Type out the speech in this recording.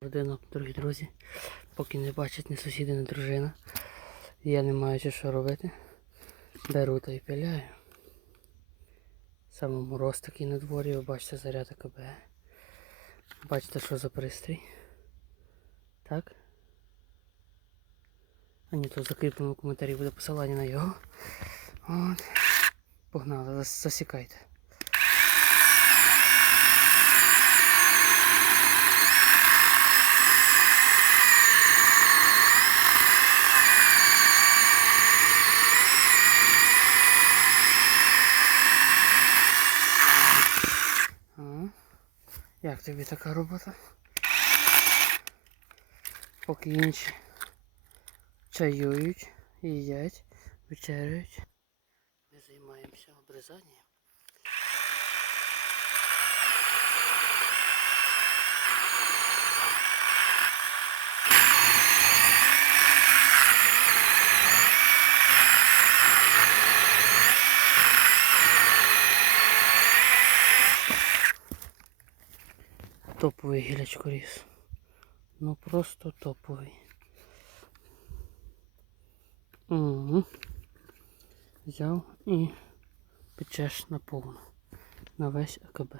Родина, дорогі друзі, поки не бачать ні сусіди, ні дружина. Я не маю що робити. Беру та й пиляю. Саме мороз такий на дворі, ви бачите заряд АКБ. Бачите, що за пристрій. Так? А ні, тут закріплено в коментарі буде посилання на його. От. Погнали, засікайте. Як тобі така робота? Поки інші чаюють, їдять, вечеряють. Ми займаємося обрізанням. Топовий гілячкоріз. Ну просто топовий. Угу. Взяв і печеш на повну. На весь АКБ.